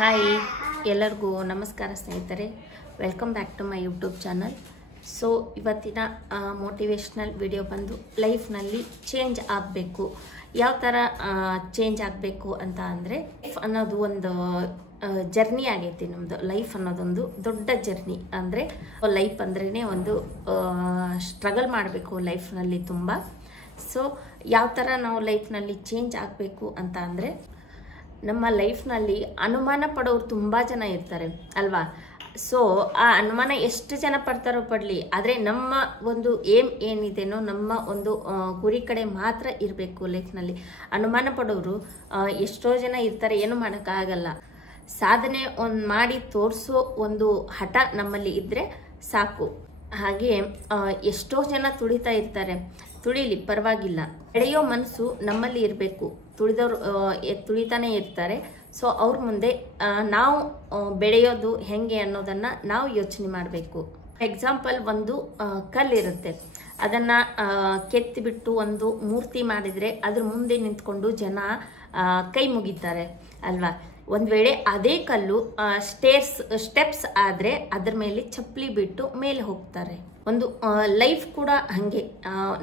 Hi ಎಲ್ಲರಿಗೂ ನಮಸ್ಕಾರ ಸ್ನೇಹಿತರೆ, welcome back to my YouTube channel. So ಇವತ್ತಿನ ಮೋಟಿವೇಶ್ನಲ್ ವಿಡಿಯೋ ಬಂದು ಲೈಫ್ನಲ್ಲಿ ಚೇಂಜ್ ಆಗಬೇಕು. ಯಾವ ಥರ ಚೇಂಜ್ ಆಗಬೇಕು ಅಂತ ಅಂದರೆ, ಅನ್ನೋದು ಒಂದು ಜರ್ನಿ ಆಗೈತಿ. ನಮ್ಮದು ಲೈಫ್ ಅನ್ನೋದೊಂದು ದೊಡ್ಡ ಜರ್ನಿ. ಅಂದರೆ ಲೈಫ್ ಅಂದ್ರೇ ಒಂದು ಸ್ಟ್ರಗಲ್ ಮಾಡಬೇಕು ಲೈಫ್ನಲ್ಲಿ ತುಂಬ. ಸೊ ಯಾವ ಥರ ನಾವು ಲೈಫ್ನಲ್ಲಿ ಚೇಂಜ್ ಆಗಬೇಕು ಅಂತ ಅಂದರೆ, ನಮ್ಮ ಲೈಫ್ನಲ್ಲಿ ಅನುಮಾನ ಪಡೋರು ತುಂಬ ಜನ ಇರ್ತಾರೆ ಅಲ್ವಾ. ಸೊ ಆ ಅನುಮಾನ ಎಷ್ಟು ಜನ ಪಡ್ತಾರೋ ಪಡಲಿ, ಆದರೆ ನಮ್ಮ ಒಂದು ಏಮ್ ಏನಿದೆನೋ ನಮ್ಮ ಒಂದು ಗುರಿ ಕಡೆ ಮಾತ್ರ ಇರಬೇಕು ಲೈಫ್ನಲ್ಲಿ. ಅನುಮಾನ ಪಡೋರು ಎಷ್ಟೋ ಜನ ಇರ್ತಾರೆ, ಏನು ಮಾಡೋಕ್ಕಾಗಲ್ಲ. ಸಾಧನೆ ಮಾಡಿ ತೋರಿಸೋ ಒಂದು ಹಠ ನಮ್ಮಲ್ಲಿ ಇದ್ದರೆ ಸಾಕು. ಹಾಗೆ ಎಷ್ಟೋ ಜನ ತುಳಿತಾ ಇರ್ತಾರೆ, ತುಳಿಲಿ ಪರವಾಗಿಲ್ಲ. ಬೆಳೆಯೋ ಮನಸ್ಸು ನಮ್ಮಲ್ಲಿ ಇರಬೇಕು. ತುಳಿದವ್ರು ತುಳಿತಾನೆ ಇರ್ತಾರೆ. ಸೊ ಅವ್ರ ಮುಂದೆ ನಾವು ಬೆಳೆಯೋದು ಹೆಂಗೆ ಅನ್ನೋದನ್ನು ನಾವು ಯೋಚನೆ ಮಾಡಬೇಕು. ಎಕ್ಸಾಂಪಲ್, ಒಂದು ಕಲ್ಲಿರುತ್ತೆ, ಅದನ್ನು ಕೆತ್ತಿಬಿಟ್ಟು ಒಂದು ಮೂರ್ತಿ ಮಾಡಿದರೆ ಅದ್ರ ಮುಂದೆ ನಿಂತ್ಕೊಂಡು ಜನ ಕೈ ಮುಗಿತಾರೆ ಅಲ್ವಾ. ಒಂದು ವೇಳೆ ಅದೇ ಕಲ್ಲು ಸ್ಟೆಪ್ಸ್ ಆದರೆ ಅದ್ರ ಮೇಲೆ ಚಪ್ಪಲಿ ಬಿಟ್ಟು ಮೇಲೆ ಹೋಗ್ತಾರೆ. ಒಂದು ಲೈಫ್ ಕೂಡ ಹಾಗೆ.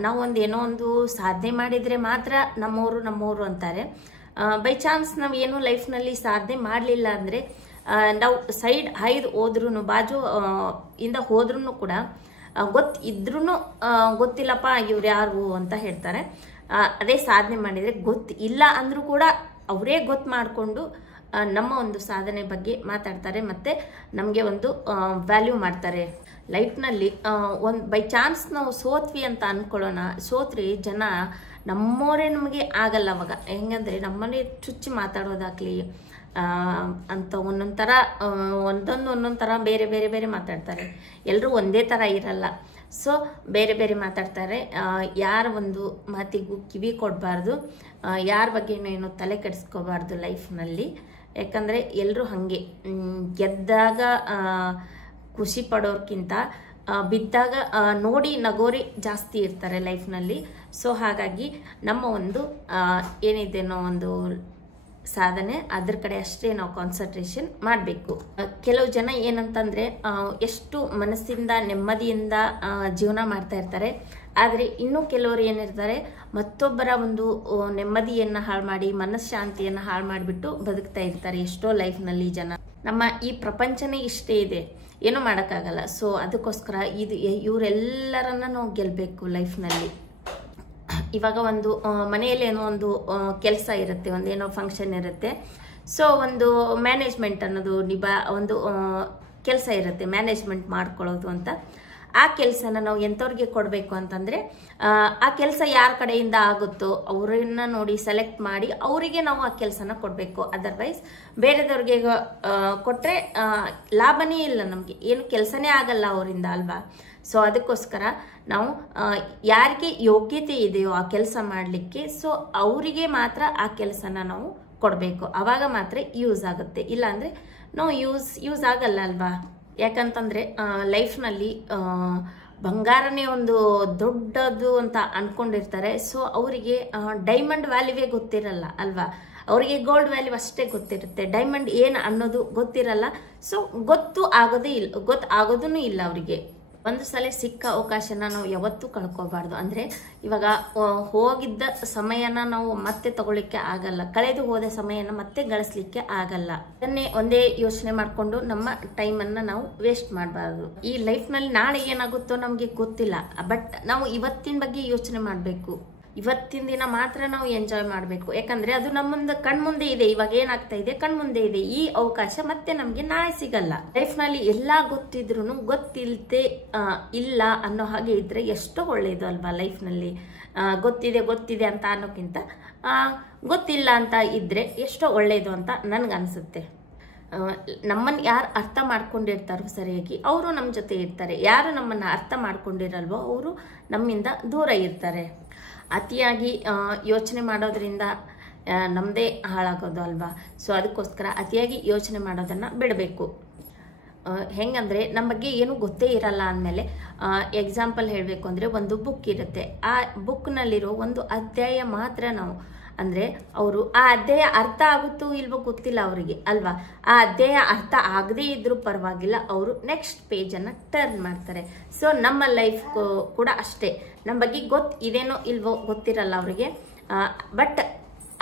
ನಾವು ಏನೋ ಒಂದು ಸಾಧನೆ ಮಾಡಿದರೆ ಮಾತ್ರ ನಮ್ಮವರು ಅಂತಾರೆ. ಬೈ ಚಾನ್ಸ್ ನಾವು ಏನೋ ಲೈಫ್ನಲ್ಲಿ ಸಾಧನೆ ಮಾಡಲಿಲ್ಲ ಅಂದರೆ, ನಾವು ಸೈಡ್ ಹಾಯ್ದು ಹೋದ್ರೂ ಬಾಜು ಇಂದ ಹೋದ್ರೂ ಕೂಡ ಗೊತ್ತಿದ್ರೂ ಗೊತ್ತಿಲ್ಲಪ್ಪ ಇವ್ರು ಯಾರು ಅಂತ ಹೇಳ್ತಾರೆ. ಅದೇ ಸಾಧನೆ ಮಾಡಿದರೆ ಗೊತ್ತಿಲ್ಲ ಅಂದರೂ ಕೂಡ ಅವರೇ ಗೊತ್ತು ಮಾಡಿಕೊಂಡು ನಮ್ಮ ಒಂದು ಸಾಧನೆ ಬಗ್ಗೆ ಮಾತಾಡ್ತಾರೆ, ಮತ್ತು ನಮಗೆ ಒಂದು ವ್ಯಾಲ್ಯೂ ಮಾಡ್ತಾರೆ ಲೈಫ್ನಲ್ಲಿ. ಒಂದು ಬೈ ಚಾನ್ಸ್ ನಾವು ಸೋತ್ವಿ ಅಂತ ಅಂದ್ಕೊಳ್ಳೋಣ, ಸೋತ್ರಿ ಜನ ನಮ್ಮವರೇ ನಮಗೆ ಆಗಲ್ಲ ಅವಾಗ. ಹೆಂಗಂದರೆ ನಮ್ಮಲ್ಲಿ ಚುಚ್ಚಿ ಮಾತಾಡೋದಾಗ್ಲಿ ಅಂತ ಒಂದೊಂದು ಥರ ಬೇರೆ ಬೇರೆ ಬೇರೆ ಮಾತಾಡ್ತಾರೆ. ಎಲ್ಲರೂ ಒಂದೇ ಥರ ಇರಲ್ಲ. ಸೊ ಬೇರೆ ಬೇರೆ ಮಾತಾಡ್ತಾರೆ. ಯಾರ ಒಂದು ಮಾತಿಗೂ ಕಿವಿ ಕೊಡಬಾರ್ದು, ಯಾರ ಬಗ್ಗೆನೂ ಏನೋ ತಲೆ ಕೆಡಿಸ್ಕೋಬಾರ್ದು ಲೈಫ್ನಲ್ಲಿ. ಯಾಕಂದರೆ ಎಲ್ಲರೂ ಹಾಗೆ, ಗೆದ್ದಾಗ ಖುಷಿ ಪಡೋರ್ಕಿಂತ ಬಿದ್ದಾಗ ನೋಡಿ ನಗೋರಿ ಜಾಸ್ತಿ ಇರ್ತಾರೆ ಲೈಫ್ನಲ್ಲಿ. ಸೊ ಹಾಗಾಗಿ ನಮ್ಮ ಒಂದು ಏನಿದೆನೋ ಒಂದು ಸಾಧನೆ ಅದ್ರ ಕಡೆ ಅಷ್ಟೇ ನಾವು ಕಾನ್ಸಂಟ್ರೇಷನ್ ಮಾಡಬೇಕು. ಕೆಲವು ಜನ ಏನಂತಂದರೆ, ಎಷ್ಟು ಮನಸ್ಸಿಂದ ನೆಮ್ಮದಿಯಿಂದ ಜೀವನ ಮಾಡ್ತಾ ಇರ್ತಾರೆ, ಆದರೆ ಇನ್ನೂ ಕೆಲವರು ಏನಿರ್ತಾರೆ, ಮತ್ತೊಬ್ಬರ ಒಂದು ನೆಮ್ಮದಿಯನ್ನು ಹಾಳು ಮಾಡಿ ಮನಃಶಾಂತಿಯನ್ನು ಹಾಳು ಮಾಡಿಬಿಟ್ಟು ಬದುಕ್ತಾ ಇರ್ತಾರೆ ಎಷ್ಟೋ ಲೈಫ್ನಲ್ಲಿ ಜನ. ನಮ್ಮ ಈ ಪ್ರಪಂಚನೇ ಇಷ್ಟೇ ಇದೆ, ಏನೂ ಮಾಡೋಕ್ಕಾಗಲ್ಲ. ಸೊ ಅದಕ್ಕೋಸ್ಕರ ಇವರೆಲ್ಲರನ್ನ ನಾವು ಗೆಲ್ಲಬೇಕು ಲೈಫ್ನಲ್ಲಿ. ಇವಾಗ ಒಂದು ಮನೆಯಲ್ಲಿ ಏನೋ ಒಂದು ಕೆಲಸ ಇರುತ್ತೆ, ಒಂದೇನೋ ಫಂಕ್ಷನ್ ಇರುತ್ತೆ. ಸೊ ಒಂದು ಮ್ಯಾನೇಜ್ಮೆಂಟ್ ಅನ್ನೋದು ಒಂದು ಕೆಲಸ ಇರುತ್ತೆ, ಮ್ಯಾನೇಜ್ಮೆಂಟ್ ಮಾಡ್ಕೊಳ್ಳೋದು ಅಂತ. ಆ ಕೆಲಸನ ನಾವು ಎಂಥವ್ರಿಗೆ ಕೊಡಬೇಕು ಅಂತಂದರೆ, ಆ ಕೆಲಸ ಯಾರ ಕಡೆಯಿಂದ ಆಗುತ್ತೋ ಅವರನ್ನ ನೋಡಿ ಸೆಲೆಕ್ಟ್ ಮಾಡಿ ಅವರಿಗೆ ನಾವು ಆ ಕೆಲಸನ ಕೊಡಬೇಕು. ಅದರ್ವೈಸ್ ಬೇರೆದವ್ರಿಗೆ ಕೊಟ್ಟರೆ ಲಾಭನೇ ಇಲ್ಲ, ನಮಗೆ ಏನು ಕೆಲಸನೇ ಆಗಲ್ಲ ಅವರಿಂದ ಅಲ್ವಾ. ಸೊ ಅದಕ್ಕೋಸ್ಕರ ನಾವು ಯಾರಿಗೆ ಯೋಗ್ಯತೆ ಇದೆಯೋ ಆ ಕೆಲಸ ಮಾಡಲಿಕ್ಕೆ, ಸೊ ಅವರಿಗೆ ಮಾತ್ರ ಆ ಕೆಲಸನ ನಾವು ಕೊಡಬೇಕು. ಆವಾಗ ಮಾತ್ರ ಯೂಸ್ ಆಗುತ್ತೆ, ಇಲ್ಲಾಂದರೆ ನಾವು ಯೂಸ್ ಆಗಲ್ಲ ಅಲ್ವಾ. ಯಾಕಂತಂದರೆ ಲೈಫ್ನಲ್ಲಿ ಬಂಗಾರನೇ ಒಂದು ದೊಡ್ಡದು ಅಂತ ಅಂದ್ಕೊಂಡಿರ್ತಾರೆ. ಸೊ ಅವರಿಗೆ ಡೈಮಂಡ್ ವ್ಯಾಲ್ಯೂವೇ ಗೊತ್ತಿರಲ್ಲ ಅಲ್ವಾ. ಅವರಿಗೆ ಗೋಲ್ಡ್ ವ್ಯಾಲ್ಯೂ ಅಷ್ಟೇ ಗೊತ್ತಿರುತ್ತೆ, ಡೈಮಂಡ್ ಏನು ಅನ್ನೋದು ಗೊತ್ತಿರಲ್ಲ. ಸೊ ಗೊತ್ತಾಗೋದೂ ಇಲ್ಲ ಅವರಿಗೆ. ಒಂದು ಸಲ ಸಿಕ್ಕ ಅವಕಾಶನ ನಾವು ಯಾವತ್ತೂ ಕಳ್ಕೊಬಾರ್ದು. ಅಂದರೆ ಇವಾಗ ಹೋಗಿದ್ದ ಸಮಯನ ನಾವು ಮತ್ತೆ ತಗೊಳ್ಳಿಕ್ಕೆ ಆಗಲ್ಲ, ಕಳೆದು ಹೋದ ಸಮಯನ ಮತ್ತೆ ಗಳಿಸ್ಲಿಕ್ಕೆ ಆಗಲ್ಲ. ಅದನ್ನೇ ಒಂದೇ ಯೋಚನೆ ಮಾಡಿಕೊಂಡು ನಮ್ಮ ಟೈಮನ್ನು ನಾವು ವೇಸ್ಟ್ ಮಾಡಬಾರ್ದು. ಈ ಲೈಫ್ನಲ್ಲಿ ನಾಳೆ ಏನಾಗುತ್ತೋ ನಮಗೆ ಗೊತ್ತಿಲ್ಲ, ಬಟ್ ನಾವು ಇವತ್ತಿನ ಬಗ್ಗೆ ಯೋಚನೆ ಮಾಡಬೇಕು. ಇವತ್ತಿನ ದಿನ ಮಾತ್ರ ನಾವು ಎಂಜಾಯ್ ಮಾಡಬೇಕು. ಯಾಕಂದರೆ ಅದು ನಮ್ಮ ಕಣ್ಮುಂದೆ ಇದೆ, ಇವಾಗ ಏನಾಗ್ತಾ ಇದೆ ಕಣ್ಮುಂದೆ ಇದೆ. ಈ ಅವಕಾಶ ಮತ್ತೆ ನಮಗೆ ನಾಳೆ ಸಿಗಲ್ಲ. ಲೈಫ್ನಲ್ಲಿ ಎಲ್ಲ ಗೊತ್ತಿದ್ರು ಗೊತ್ತಿಲ್ಲದೆ ಇಲ್ಲ ಅನ್ನೋ ಹಾಗೆ ಇದ್ರೆ ಎಷ್ಟೋ ಒಳ್ಳೆಯದು ಅಲ್ವಾ. ಲೈಫ್ನಲ್ಲಿ ಗೊತ್ತಿದೆ ಅಂತ ಅನ್ನೋಕ್ಕಿಂತ ಗೊತ್ತಿಲ್ಲ ಅಂತ ಇದ್ರೆ ಎಷ್ಟೋ ಒಳ್ಳೆಯದು ಅಂತ ನನಗನ್ಸುತ್ತೆ. ನಮ್ಮನ್ನು ಯಾರು ಅರ್ಥ ಮಾಡ್ಕೊಂಡಿರ್ತಾರೋ ಸರಿಯಾಗಿ ಅವರು ನಮ್ಮ ಜೊತೆ ಇರ್ತಾರೆ, ಯಾರು ನಮ್ಮನ್ನು ಅರ್ಥ ಮಾಡ್ಕೊಂಡಿರಲ್ವೋ ಅವರು ನಮ್ಮಿಂದ ದೂರ ಇರ್ತಾರೆ. ಅತಿಯಾಗಿ ಯೋಚನೆ ಮಾಡೋದ್ರಿಂದ ನಮ್ಮದೇ ಹಾಳಾಗೋದು ಅಲ್ವಾ. ಸೊ ಅದಕ್ಕೋಸ್ಕರ ಅತಿಯಾಗಿ ಯೋಚನೆ ಮಾಡೋದನ್ನು ಬಿಡಬೇಕು. ಹೆಂಗಂದರೆ ನಮ್ಮ ಬಗ್ಗೆ ಏನೂ ಗೊತ್ತೇ ಇರಲ್ಲ ಅಂದಮೇಲೆ, ಎಕ್ಸಾಂಪಲ್ ಹೇಳಬೇಕು ಅಂದರೆ, ಒಂದು ಬುಕ್ ಇರುತ್ತೆ, ಆ ಬುಕ್ನಲ್ಲಿರೋ ಒಂದು ಅಧ್ಯಾಯ ಮಾತ್ರ ನಾವು ಅಂದರೆ ಅವರು ಆ ಅಧ್ಯಾಯ ಅರ್ಥ ಆಗುತ್ತೋ ಇಲ್ವೋ ಗೊತ್ತಿಲ್ಲ ಅವರಿಗೆ ಅಲ್ವಾ. ಆ ಅಧ್ಯಾಯ ಅರ್ಥ ಆಗದೇ ಇದ್ರೂ ಪರವಾಗಿಲ್ಲ, ಅವರು ನೆಕ್ಸ್ಟ್ ಪೇಜನ್ನು ಟರ್ನ್ ಮಾಡ್ತಾರೆ. ಸೊ ನಮ್ಮ ಲೈಫ್ ಕೂಡ ಅಷ್ಟೇ, ನಮ್ಮ ಬಗ್ಗೆ ಇದೇನೋ ಇಲ್ವೋ ಗೊತ್ತಿರಲ್ಲ ಅವರಿಗೆ, ಬಟ್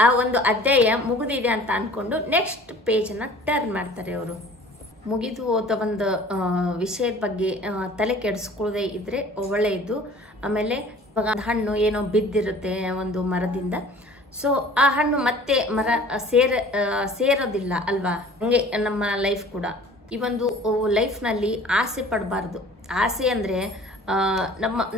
ಆ ಒಂದು ಅಧ್ಯಾಯ ಮುಗಿದಿದೆ ಅಂತ ಅಂದ್ಕೊಂಡು ನೆಕ್ಸ್ಟ್ ಪೇಜನ್ನು ಟರ್ನ್ ಮಾಡ್ತಾರೆ ಅವರು. ಮುಗಿದು ಹೋದ ಒಂದು ವಿಷಯದ ಬಗ್ಗೆ ತಲೆ ಕೆಡಿಸ್ಕೊಳ್ಳದೆ ಇದ್ರೆ ಒಳ್ಳೆಯದು. ಆಮೇಲೆ ಇವಾಗ ಹಣ್ಣು ಏನೋ ಬಿದ್ದಿರುತ್ತೆ ಒಂದು ಮರದಿಂದ, ಸೊ ಆ ಹಣ್ಣು ಮತ್ತೆ ಮರ ಸೇರೋದಿಲ್ಲ ಅಲ್ವಾ. ಹಂಗೆ ನಮ್ಮ ಲೈಫ್ ಕೂಡ, ಈ ಒಂದು ಲೈಫ್ನಲ್ಲಿ ಆಸೆ ಪಡಬಾರ್ದು. ಆಸೆ ಅಂದರೆ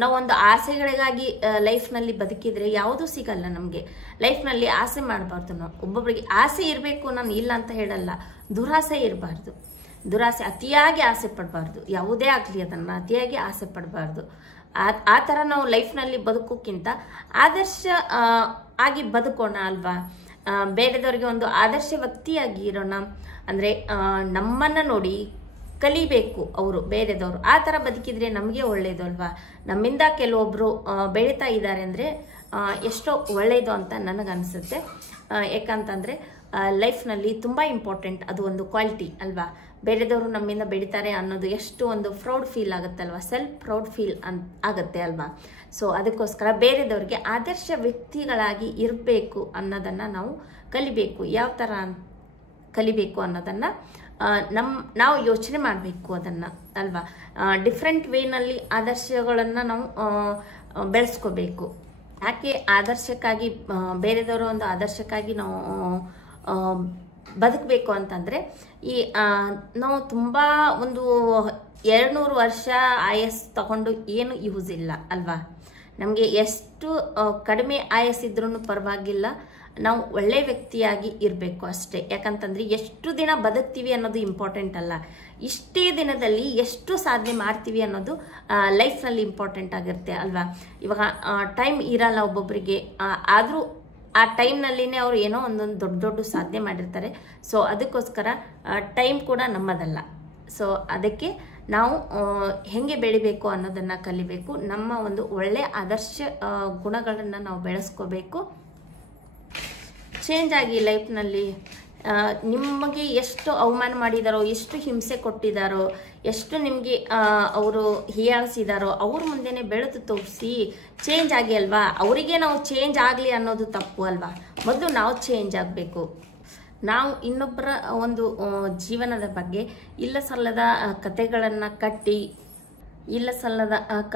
ನಾವೊಂದು ಆಸೆಗಳಿಗಾಗಿ ಲೈಫ್ನಲ್ಲಿ ಬದುಕಿದ್ರೆ ಯಾವುದೂ ಸಿಗಲ್ಲ ನಮಗೆ. ಲೈಫ್ನಲ್ಲಿ ಆಸೆ ಮಾಡಬಾರ್ದು ನಾವು. ಒಬ್ಬೊಬ್ಬರಿಗೆ ಆಸೆ ಇರಬೇಕು, ನಾನು ಇಲ್ಲ ಅಂತ ಹೇಳಲ್ಲ, ದುರಾಸೆ ಇರಬಾರ್ದು. ದುರಾಸೆ ಅತಿಯಾಗಿ ಆಸೆ ಪಡಬಾರ್ದು, ಯಾವುದೇ ಆಗಲಿ ಅದನ್ನು ಅತಿಯಾಗಿ ಆಸೆ ಪಡಬಾರ್ದು. ಆ ಥರ ನಾವು ಲೈಫ್ನಲ್ಲಿ ಬದುಕೋಕ್ಕಿಂತ ಆದರ್ಶ ಆಗಿ ಬದುಕೋಣ ಅಲ್ವಾ. ಬೇರೆದವ್ರಿಗೆ ಒಂದು ಆದರ್ಶ ವ್ಯಕ್ತಿಯಾಗಿ ಇರೋಣ. ಅಂದರೆ ನಮ್ಮನ್ನು ನೋಡಿ ಕಲಿಬೇಕು ಅವರು, ಬೇರೆದವರು. ಆ ಥರ ಬದುಕಿದ್ರೆ ನಮಗೆ ಒಳ್ಳೆಯದು ಅಲ್ವಾ. ನಮ್ಮಿಂದ ಕೆಲವೊಬ್ಬರು ಬೆಳೀತಾ ಇದ್ದಾರೆ ಅಂದರೆ ಎಷ್ಟೋ ಒಳ್ಳೆಯದು ಅಂತ ನನಗನ್ಸುತ್ತೆ. ಯಾಕಂತಂದರೆ ಲೈಫ್ನಲ್ಲಿ ತುಂಬ ಇಂಪಾರ್ಟೆಂಟ್ ಅದು ಒಂದು ಕ್ವಾಲಿಟಿ ಅಲ್ವಾ. ಬೇರೆದವರು ನಮ್ಮಿಂದ ಬೆಳೀತಾರೆ ಅನ್ನೋದು ಎಷ್ಟು ಒಂದು ಪ್ರೌಡ್ ಫೀಲ್ ಆಗುತ್ತಲ್ವ, ಸೆಲ್ಫ್ ಪ್ರೌಡ್ ಫೀಲ್ ಆಗುತ್ತೆ ಅಲ್ವಾ. ಸೊ ಅದಕ್ಕೋಸ್ಕರ ಬೇರೆದವ್ರಿಗೆ ಆದರ್ಶ ವ್ಯಕ್ತಿಗಳಾಗಿ ಇರಬೇಕು ಅನ್ನೋದನ್ನು ನಾವು ಕಲಿಬೇಕು. ಯಾವ ಥರ ಕಲಿಬೇಕು ಅನ್ನೋದನ್ನು ನಾವು ಯೋಚನೆ ಮಾಡಬೇಕು ಅದನ್ನು ಅಲ್ವಾ. ಡಿಫ್ರೆಂಟ್ ವೇನಲ್ಲಿ ಆದರ್ಶಗಳನ್ನು ನಾವು ಬೆಳೆಸ್ಕೋಬೇಕು. ಯಾಕೆ ಆದರ್ಶಕ್ಕಾಗಿ ಬೇರೆದವರು ಒಂದು ಆದರ್ಶಕ್ಕಾಗಿ ನಾವು ಬದುಕಬೇಕು ಅಂತಂದರೆ, ಈ ನಾವು ತುಂಬ ಒಂದು 200 ವರ್ಷ ಆಯಸ್ ತಗೊಂಡು ಏನು ಯೂಸ್ ಇಲ್ಲ ಅಲ್ವಾ. ನಮಗೆ ಎಷ್ಟು ಕಡಿಮೆ ಆಯಸ್ಸಿದ್ರೂ ಪರವಾಗಿಲ್ಲ, ನಾವು ಒಳ್ಳೆ ವ್ಯಕ್ತಿಯಾಗಿ ಇರಬೇಕು ಅಷ್ಟೇ. ಯಾಕಂತಂದರೆ ಎಷ್ಟು ದಿನ ಬದುಕ್ತೀವಿ ಅನ್ನೋದು ಇಂಪಾರ್ಟೆಂಟ್ ಅಲ್ಲ, ಇಷ್ಟೇ ದಿನದಲ್ಲಿ ಎಷ್ಟು ಸಾಧನೆ ಮಾಡ್ತೀವಿ ಅನ್ನೋದು ಲೈಫ್ನಲ್ಲಿ ಇಂಪಾರ್ಟೆಂಟ್ ಆಗಿರುತ್ತೆ ಅಲ್ವಾ. ಇವಾಗ ಟೈಮ್ ಇರಲ್ಲ ಒಬ್ಬೊಬ್ಬರಿಗೆ, ಆದರೂ ಆ ಟೈಮ್ನಲ್ಲಿನೇ ಅವರು ಏನೋ ಒಂದೊಂದು ದೊಡ್ಡ ದೊಡ್ಡ ಸಾಧನೆ ಮಾಡಿರ್ತಾರೆ. ಸೊ ಅದಕ್ಕೋಸ್ಕರ ಟೈಮ್ ಕೂಡ ನಮ್ಮದಲ್ಲ. ಸೊ ಅದಕ್ಕೆ ನಾವು ಹೆಂಗೆ ಬೆಳಿಬೇಕು ಅನ್ನೋದನ್ನು ಕಲಿಬೇಕು. ನಮ್ಮ ಒಂದು ಒಳ್ಳೆಯ ಆದರ್ಶ ಗುಣಗಳನ್ನು ನಾವು ಬೆಳೆಸ್ಕೋಬೇಕು. ಚೇಂಜ್ ಆಗಿ ಲೈಫ್ನಲ್ಲಿ. ನಿಮಗೆ ಎಷ್ಟು ಅವಮಾನ ಮಾಡಿದಾರೋ, ಎಷ್ಟು ಹಿಂಸೆ ಕೊಟ್ಟಿದ್ದಾರೋ, ಎಷ್ಟು ನಿಮಗೆ ಅವರು ಹೀಯಾಳಿಸಿದಾರೋ ಅವ್ರ ಮುಂದೆನೇ ಬೆಳೆದು ತೋರಿಸಿ ಚೇಂಜ್ ಆಗಿ ಅಲ್ವಾ. ಅವರಿಗೆ ನಾವು ಚೇಂಜ್ ಆಗಲಿ ಅನ್ನೋದು ತಪ್ಪು ಅಲ್ವಾ. ಮೊದಲು ನಾವು ಚೇಂಜ್ ಆಗಬೇಕು. ನಾವು ಇನ್ನೊಬ್ಬರ ಒಂದು ಜೀವನದ ಬಗ್ಗೆ ಇಲ್ಲ ಸಲ್ಲದ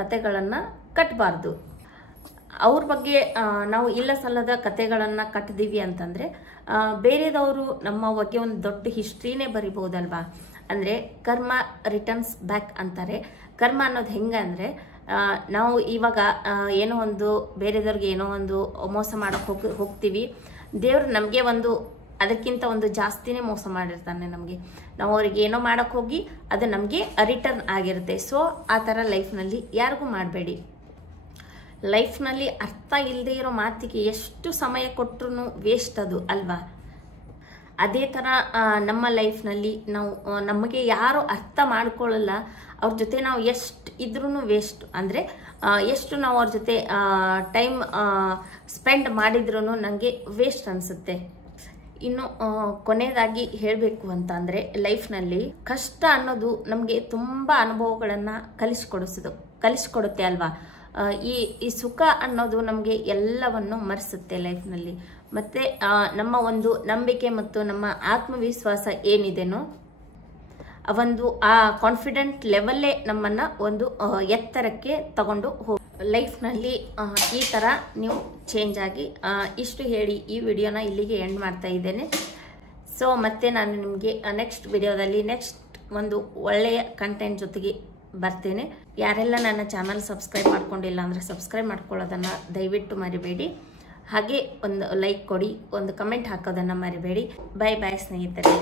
ಕತೆಗಳನ್ನು ಕಟ್ಟಬಾರ್ದು. ಅವ್ರ ಬಗ್ಗೆ ನಾವು ಇಲ್ಲ ಸಲ್ಲದ ಕತೆಗಳನ್ನು ಕಟ್ಟಿದೀವಿ ಅಂತಂದರೆ ಬೇರೆದವರು ನಮ್ಮ ಬಗ್ಗೆ ಒಂದು ದೊಡ್ಡ ಹಿಸ್ಟ್ರಿನೇ ಬರಿಬೋದಲ್ವಾ. ಅಂದರೆ ಕರ್ಮ ರಿಟರ್ನ್ಸ್ ಬ್ಯಾಕ್ ಅಂತಾರೆ. ಕರ್ಮ ಅನ್ನೋದು ಹೆಂಗೆ ಅಂದರೆ, ನಾವು ಇವಾಗ ಏನೋ ಒಂದು ಬೇರೆದವ್ರಿಗೆ ಏನೋ ಒಂದು ಮೋಸ ಮಾಡೋಕ್ಕೆ ಹೋಗ್ತೀವಿ, ದೇವ್ರು ನಮಗೆ ಒಂದು ಅದಕ್ಕಿಂತ ಒಂದು ಜಾಸ್ತಿನೇ ಮೋಸ ಮಾಡಿರ್ತಾನೆ ನಮಗೆ. ನಾವು ಅವ್ರಿಗೆ ಏನೋ ಮಾಡೋಕ್ಕೆ ಹೋಗಿ ಅದು ನಮಗೆ ರಿಟರ್ನ್ ಆಗಿರುತ್ತೆ. ಸೊ ಆ ಥರ ಲೈಫ್ನಲ್ಲಿ ಯಾರಿಗೂ ಮಾಡಬೇಡಿ. ಲೈಫ್ನಲ್ಲಿ ಅರ್ಥ ಇಲ್ಲದೆ ಇರೋ ಮಾತಿಗೆ ಎಷ್ಟು ಸಮಯ ಕೊಟ್ಟರು ವೇಸ್ಟ್ ಅದು ಅಲ್ವಾ. ಅದೇ ಥರ ನಮ್ಮ ಲೈಫ್ನಲ್ಲಿ ನಾವು ನಮಗೆ ಯಾರು ಅರ್ಥ ಮಾಡ್ಕೊಳ್ಳಲ್ಲ ಅವ್ರ ಜೊತೆ ನಾವು ಎಷ್ಟು ಇದ್ರೂ ವೇಸ್ಟ್. ಅಂದರೆ ಎಷ್ಟು ನಾವು ಅವ್ರ ಜೊತೆ ಟೈಮ್ ಸ್ಪೆಂಡ್ ಮಾಡಿದ್ರೂ ನನಗೆ ವೇಸ್ಟ್ ಅನಿಸುತ್ತೆ. ಇನ್ನು ಕೊನೆಯದಾಗಿ ಹೇಳಬೇಕು ಅಂತ ಅಂದರೆ, ಲೈಫ್ನಲ್ಲಿ ಕಷ್ಟ ಅನ್ನೋದು ನಮಗೆ ತುಂಬ ಅನುಭವಗಳನ್ನು ಕಲಿಸ್ಕೊಡುತ್ತೆ ಅಲ್ವಾ. ಈ ಸುಖ ಅನ್ನೋದು ನಮಗೆ ಎಲ್ಲವನ್ನು ಮರೆಸುತ್ತೆ ಲೈಫ್ನಲ್ಲಿ. ಮತ್ತು ನಮ್ಮ ಒಂದು ನಂಬಿಕೆ ಮತ್ತು ನಮ್ಮ ಆತ್ಮವಿಶ್ವಾಸ ಏನಿದೆನೋ ಆ ಕಾನ್ಫಿಡೆಂಟ್ ಲೆವೆಲ್ಲೇ ನಮ್ಮನ್ನು ಒಂದು ಎತ್ತರಕ್ಕೆ ತಗೊಂಡು ಲೈಫ್ನಲ್ಲಿ ಈ ಥರ ನೀವು ಚೇಂಜ್ ಆಗಿ ಇಷ್ಟು ಹೇಳಿ ಈ ವಿಡಿಯೋನ ಇಲ್ಲಿಗೆ ಎಂಡ್ ಮಾಡ್ತಾ ಇದ್ದೇನೆ. ಸೊ ಮತ್ತೆ ನಾನು ನಿಮಗೆ ನೆಕ್ಸ್ಟ್ ವಿಡಿಯೋದಲ್ಲಿ ನೆಕ್ಸ್ಟ್ ಒಂದು ಒಳ್ಳೆಯ ಕಂಟೆಂಟ್ ಜೊತೆಗೆ ಬರ್ತೇನೆ. ಯಾರೆಲ್ಲ ನನ್ನ ಚಾನಲ್ ಸಬ್ಸ್ಕ್ರೈಬ್ ಮಾಡ್ಕೊಂಡಿಲ್ಲ ಅಂದರೆ ಸಬ್ಸ್ಕ್ರೈಬ್ ಮಾಡ್ಕೊಳ್ಳೋದನ್ನು ದಯವಿಟ್ಟು ಮರಿಬೇಡಿ. ಹಾಗೆ ಒಂದು ಲೈಕ್ ಕೊಡಿ, ಒಂದು ಕಮೆಂಟ್ ಹಾಕೋದನ್ನು ಮರಿಬೇಡಿ. ಬಾಯ್ ಬಾಯ್ ಸ್ನೇಹಿತರೆ.